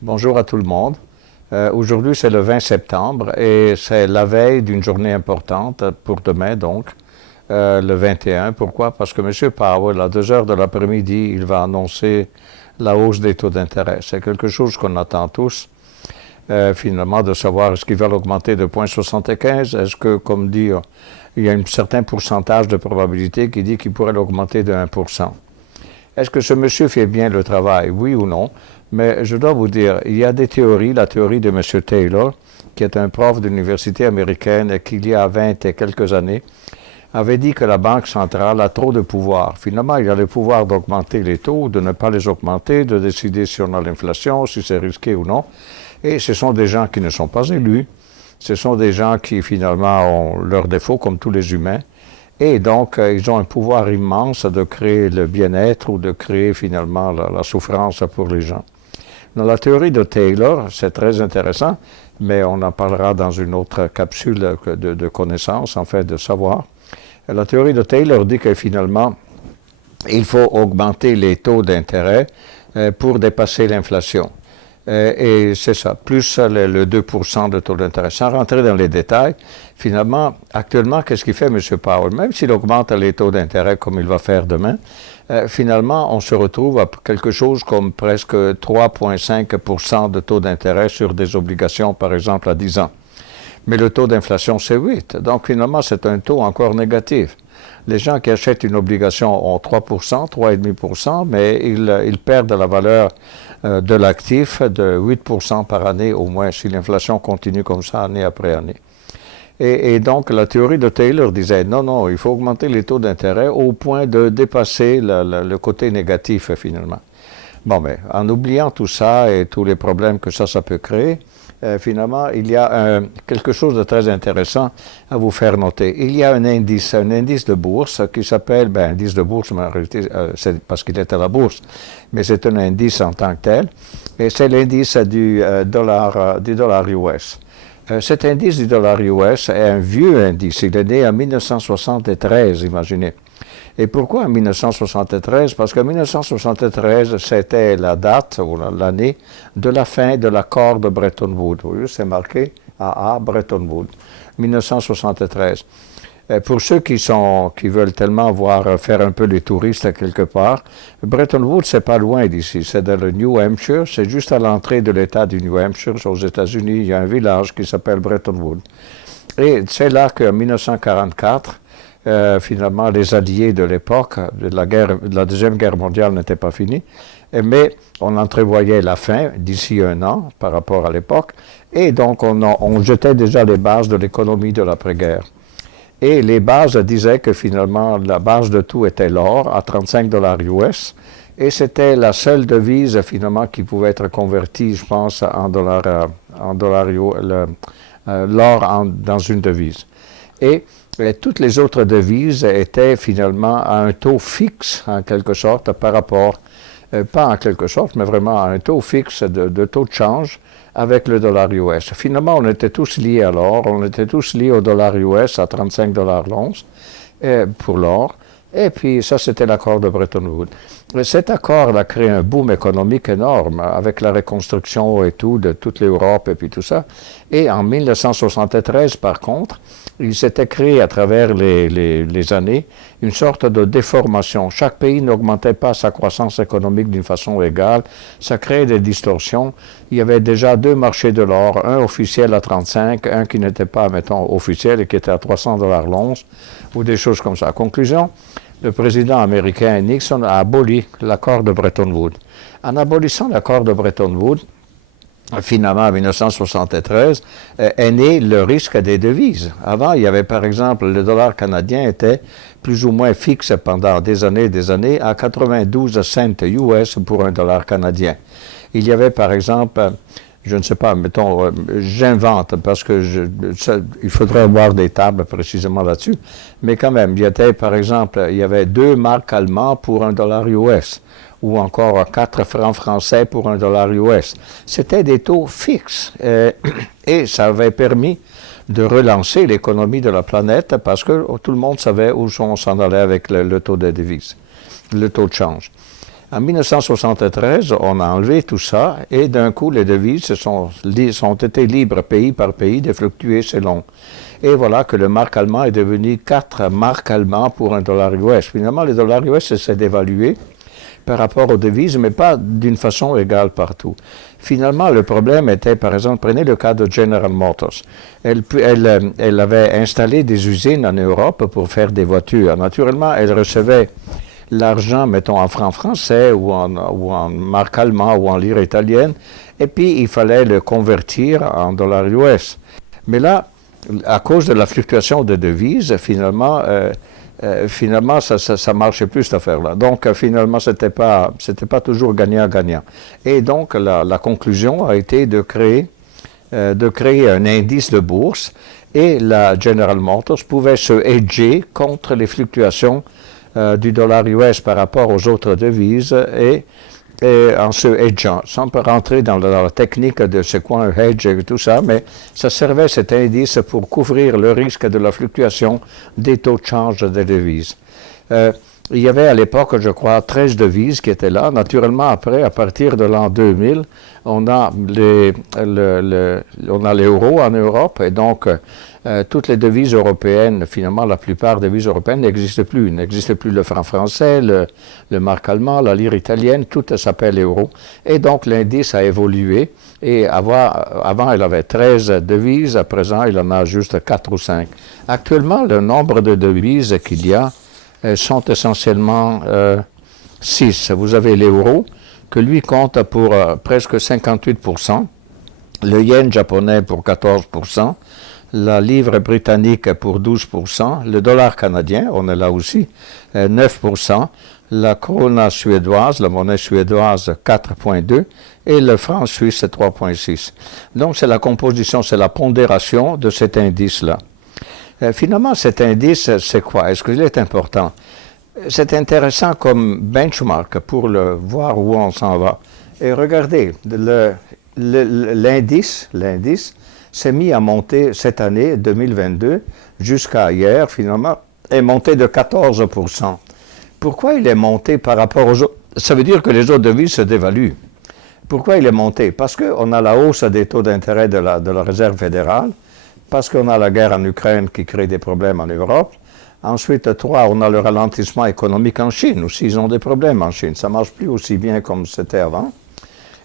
Bonjour à tout le monde. Aujourd'hui, c'est le 20 septembre et c'est la veille d'une journée importante pour demain, donc, le 21. Pourquoi? Parce que M. Powell, à 2 heures de l'après-midi, il va annoncer la hausse des taux d'intérêt. C'est quelque chose qu'on attend tous, finalement, de savoir est-ce qu'il va l'augmenter de 0,75. Est-ce que, comme dit, il y a un certain pourcentage de probabilité qui dit qu'il pourrait l'augmenter de 1%. Est-ce que ce monsieur fait bien le travail? Oui ou non? Mais je dois vous dire, il y a des théories, la théorie de M. Taylor, qui est un prof d'université américaine et qui, il y a 20 et quelques années, avait dit que la Banque centrale a trop de pouvoir. Finalement, il a le pouvoir d'augmenter les taux, de ne pas les augmenter, de décider si on a l'inflation, si c'est risqué ou non. Et ce sont des gens qui ne sont pas élus. Ce sont des gens qui, finalement, ont leurs défauts, comme tous les humains. Et donc, ils ont un pouvoir immense de créer le bien-être ou de créer, finalement, la souffrance pour les gens. Dans la théorie de Taylor, c'est très intéressant, mais on en parlera dans une autre capsule de connaissances, en fait, de savoir. La théorie de Taylor dit que finalement, il faut augmenter les taux d'intérêt pour dépasser l'inflation. Et c'est ça, plus le 2% de taux d'intérêt. Sans rentrer dans les détails, finalement, actuellement, qu'est-ce qu'il fait M. Powell? Même s'il augmente les taux d'intérêt comme il va faire demain, finalement, on se retrouve à quelque chose comme presque 3,5% de taux d'intérêt sur des obligations, par exemple, à 10 ans. Mais le taux d'inflation, c'est 8. Donc, finalement, c'est un taux encore négatif. Les gens qui achètent une obligation ont 3%, 3,5%, mais ils perdent la valeur de l'actif de 8% par année au moins, si l'inflation continue comme ça année après année. Et donc, la théorie de Taylor disait, non, il faut augmenter les taux d'intérêt au point de dépasser le côté négatif, finalement. Bon, mais en oubliant tout ça et tous les problèmes que ça peut créer, finalement, il y a quelque chose de très intéressant à vous faire noter. Il y a un indice de bourse qui s'appelle, indice de bourse, mais en réalité, c'est parce qu'il est à la bourse, mais c'est un indice en tant que tel, et c'est l'indice du dollar US. Cet indice du dollar US est un vieux indice. Il est né en 1973, imaginez. Et pourquoi en 1973? Parce qu'en 1973, c'était la date ou l'année de la fin de l'accord de Bretton Woods. Vous voyez, c'est marqué AA Bretton Woods, 1973. Pour ceux qui veulent tellement faire un peu les touristes quelque part, Bretton Woods, c'est pas loin d'ici. C'est dans le New Hampshire. C'est juste à l'entrée de l'État du New Hampshire, aux États-Unis. Il y a un village qui s'appelle Bretton Woods. Et c'est là qu'en 1944, finalement, les alliés de l'époque, la Deuxième Guerre mondiale n'était pas finie, mais on entrevoyait la fin d'ici un an par rapport à l'époque, et donc on jetait déjà les bases de l'économie de l'après-guerre. Et les bases disaient que finalement, la base de tout était l'or à 35 dollars US, et c'était la seule devise finalement qui pouvait être convertie, je pense, en dollars, l'or dans une devise. Et toutes les autres devises étaient finalement à un taux fixe, en quelque sorte, par rapport, pas en quelque sorte, mais vraiment à un taux fixe de taux de change avec le dollar US. Finalement, on était tous liés à l'or, on était tous liés au dollar US à 35 dollars l'once pour l'or. Et puis, ça, c'était l'accord de Bretton Woods. Et cet accord a créé un boom économique énorme avec la reconstruction et tout de toute l'Europe et puis tout ça. Et en 1973, par contre, il s'était créé à travers les années une sorte de déformation. Chaque pays n'augmentait pas sa croissance économique d'une façon égale. Ça créait des distorsions. Il y avait déjà 2 marchés de l'or, un officiel à 35, un qui n'était pas, mettons, officiel et qui était à 300 dollars l'once, ou des choses comme ça. Conclusion, le président américain Nixon a aboli l'accord de Bretton Woods. En abolissant l'accord de Bretton Woods, finalement, en 1973, est né le risque des devises. Avant, il y avait, par exemple, le dollar canadien était plus ou moins fixe pendant des années à 92 cents US pour un dollar canadien. Il y avait, par exemple, je ne sais pas, mettons, j'invente parce que il faudrait avoir des tables précisément là-dessus, mais quand même, par exemple, il y avait 2 marques allemandes pour un dollar US, ou encore 4 francs français pour un dollar US. C'était des taux fixes, et ça avait permis de relancer l'économie de la planète parce que tout le monde savait où on s'en allait avec le taux de devise, le taux de change. En 1973, on a enlevé tout ça et d'un coup, les devises sont été libres pays par pays de fluctuer selon. Et voilà que le mark allemand est devenu 4 marks allemands pour un dollar US. Finalement, le dollar US s'est dévalué par rapport aux devises, mais pas d'une façon égale partout. Finalement, le problème était, par exemple, prenez le cas de General Motors. Elle avait installé des usines en Europe pour faire des voitures. Naturellement, elle recevait l'argent, mettons, en francs français ou en marque allemand ou en lire italienne, et puis il fallait le convertir en dollars US. Mais là, à cause de la fluctuation de devises, finalement, ça marchait plus cette affaire-là. Donc, finalement, c'était pas toujours gagnant-gagnant. Et donc, la conclusion a été de créer un indice de bourse, et la General Motors pouvait se hedger contre les fluctuations du dollar US par rapport aux autres devises et en se hedgeant, sans rentrer dans la technique de ce qu'est un hedge et tout ça, mais ça servait cet indice pour couvrir le risque de la fluctuation des taux de change des devises. Il y avait à l'époque, je crois, 13 devises qui étaient là. Naturellement, après, à partir de l'an 2000, on a l'euro en Europe, et donc toutes les devises européennes, finalement, la plupart des devises européennes n'existent plus. Il n'existe plus le franc français, le mark allemand, la lire italienne, tout s'appelle euro. Et donc, l'indice a évolué. Et avant, il avait 13 devises. À présent, il en a juste 4 ou 5. Actuellement, le nombre de devises qu'il y a sont essentiellement 6. Vous avez l'euro, que lui compte pour presque 58%, le yen japonais pour 14%, la livre britannique pour 12%, le dollar canadien, on est là aussi, 9%, la krona suédoise, la monnaie suédoise, 4,2%, et le franc suisse, 3,6%. Donc, c'est la composition, c'est la pondération de cet indice-là. Finalement, cet indice, c'est quoi? Est-ce qu'il est important? C'est intéressant comme benchmark pour voir où on s'en va. Et regardez, l'indice s'est mis à monter cette année, 2022, jusqu'à hier, finalement, est monté de 14%. Pourquoi il est monté par rapport aux autres? Ça veut dire que les autres devises se dévaluent. Pourquoi il est monté? Parce qu'on a la hausse des taux d'intérêt de la Réserve fédérale, parce qu'on a la guerre en Ukraine qui crée des problèmes en Europe. Ensuite, 3, on a le ralentissement économique en Chine. Aussi, ils ont des problèmes en Chine. Ça ne marche plus aussi bien comme c'était avant.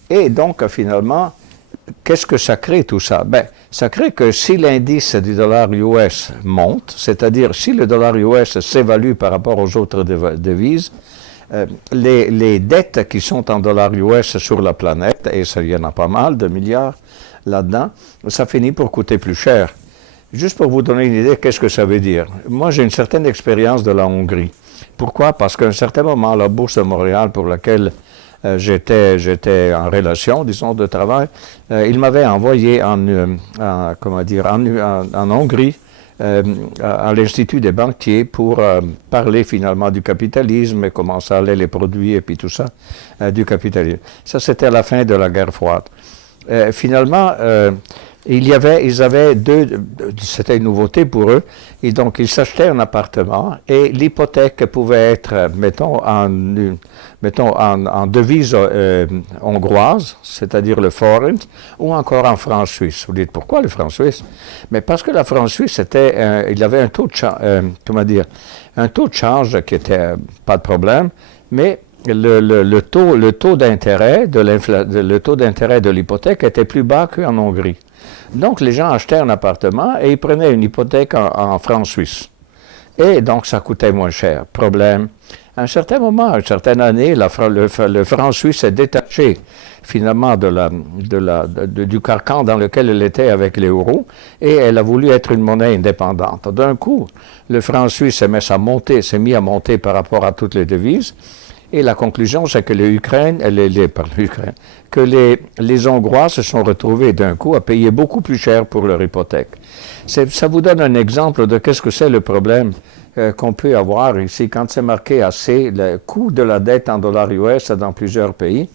Et donc, finalement, qu'est-ce que ça crée tout ça? Ben, ça crée que si l'indice du dollar US monte, c'est-à-dire si le dollar US s'évalue par rapport aux autres devises, les dettes qui sont en dollars US sur la planète, et ça, il y en a pas mal, de milliards là-dedans, ça finit pour coûter plus cher. Juste pour vous donner une idée, qu'est-ce que ça veut dire? Moi, j'ai une certaine expérience de la Hongrie. Pourquoi? Parce qu'à un certain moment, la Bourse de Montréal, pour laquelle j'étais en relation, disons, de travail, il m'avait envoyé en Hongrie, à l'Institut des banquiers pour parler finalement du capitalisme et comment ça allait les produits et puis tout ça, du capitalisme. Ça, c'était à la fin de la guerre froide. Finalement, ils avaient c'était une nouveauté pour eux, et donc ils s'achetaient un appartement et l'hypothèque pouvait être, mettons, en devise hongroise, c'est-à-dire le forint, ou encore en franc suisse. Vous dites, pourquoi le franc suisse? Mais parce que la franc suisse, il avait un taux de change qui était pas de problème, mais le taux d'intérêt de l'hypothèque était plus bas qu'en Hongrie. Donc, les gens achetaient un appartement et ils prenaient une hypothèque en francs suisses. Et donc, ça coûtait moins cher. Problème. À un certain moment, à une certaine année, le franc suisse s'est détaché finalement du carcan dans lequel elle était avec l'euro et elle a voulu être une monnaie indépendante. D'un coup, le franc suisse s'est mis à monter par rapport à toutes les devises. Et la conclusion, c'est que les Hongrois se sont retrouvés d'un coup à payer beaucoup plus cher pour leur hypothèque. Ça vous donne un exemple de qu'est-ce que c'est le problème qu'on peut avoir ici quand c'est marqué assez, le coût de la dette en dollars US dans plusieurs pays.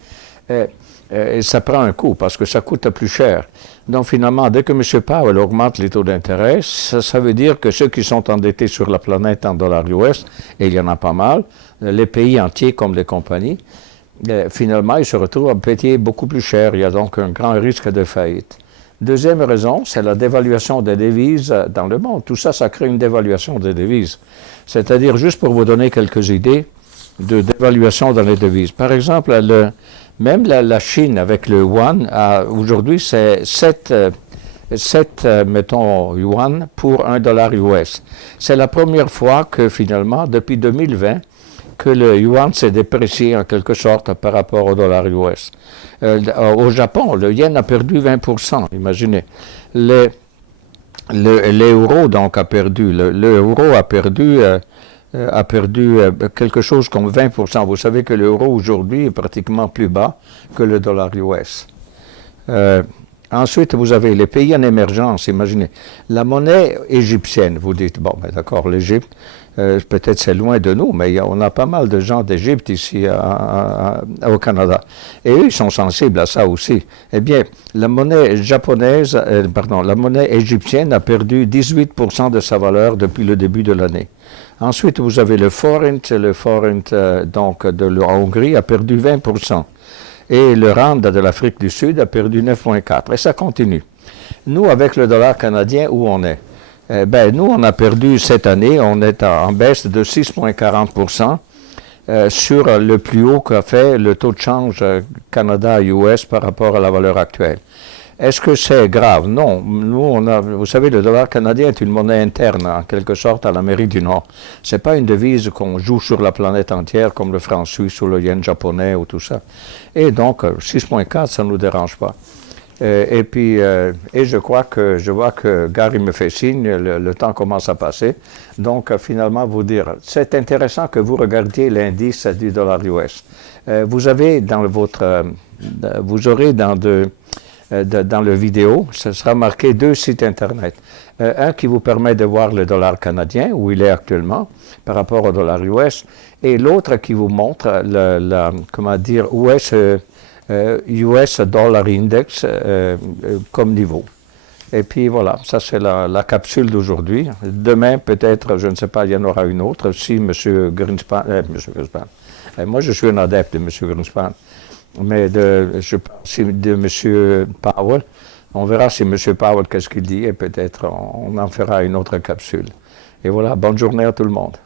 Ça prend un coût parce que ça coûte plus cher. Donc finalement, dès que M. Powell augmente les taux d'intérêt, ça veut dire que ceux qui sont endettés sur la planète en dollars US, et il y en a pas mal, les pays entiers comme les compagnies, finalement, il se retrouve à payer beaucoup plus cher. Il y a donc un grand risque de faillite. Deuxième raison, c'est la dévaluation des devises dans le monde. Tout ça, ça crée une dévaluation des devises. C'est-à-dire, juste pour vous donner quelques idées de dévaluation dans les devises. Par exemple, même la Chine avec le yuan, aujourd'hui, c'est 7 mettons, yuan pour $1 US. C'est la première fois que finalement, depuis 2020, que le yuan s'est déprécié en quelque sorte par rapport au dollar US. Au Japon, le yen a perdu 20%, imaginez. L'euro donc a perdu, l'euro a perdu quelque chose comme 20%. Vous savez que l'euro aujourd'hui est pratiquement plus bas que le dollar US. Ensuite, vous avez les pays en émergence, imaginez. La monnaie égyptienne, vous dites, bon, ben d'accord, l'Égypte, peut-être c'est loin de nous, mais on a pas mal de gens d'Égypte ici au Canada. Et eux, ils sont sensibles à ça aussi. Eh bien, la monnaie la monnaie égyptienne a perdu 18% de sa valeur depuis le début de l'année. Ensuite, vous avez le forint donc de la Hongrie a perdu 20%. Et le rand de l'Afrique du Sud a perdu 9,4. Et ça continue. Nous, avec le dollar canadien, où on est? Nous, on a perdu cette année, on est en baisse de 6,40% sur le plus haut qu'a fait le taux de change Canada-US par rapport à la valeur actuelle. Est-ce que c'est grave? Non. Nous, vous savez, le dollar canadien est une monnaie interne, en quelque sorte, à l'Amérique du Nord. Ce n'est pas une devise qu'on joue sur la planète entière, comme le franc suisse ou le yen japonais ou tout ça. Et donc, 6,4, ça ne nous dérange pas. Et je vois que Gary me fait signe, le temps commence à passer. Donc, finalement, vous dire, c'est intéressant que vous regardiez l'indice du dollar US. Vous aurez dans le vidéo, ce sera marqué 2 sites Internet. Un qui vous permet de voir le dollar canadien, où il est actuellement, par rapport au dollar US, et l'autre qui vous montre US Dollar Index comme niveau. Et puis voilà, ça c'est la capsule d'aujourd'hui. Demain, peut-être, je ne sais pas, il y en aura une autre, si M. Greenspan, moi je suis un adepte de M. Greenspan, mais de M. Powell, on verra si M. Powell, qu'est-ce qu'il dit, et peut-être on en fera une autre capsule. Et voilà, bonne journée à tout le monde.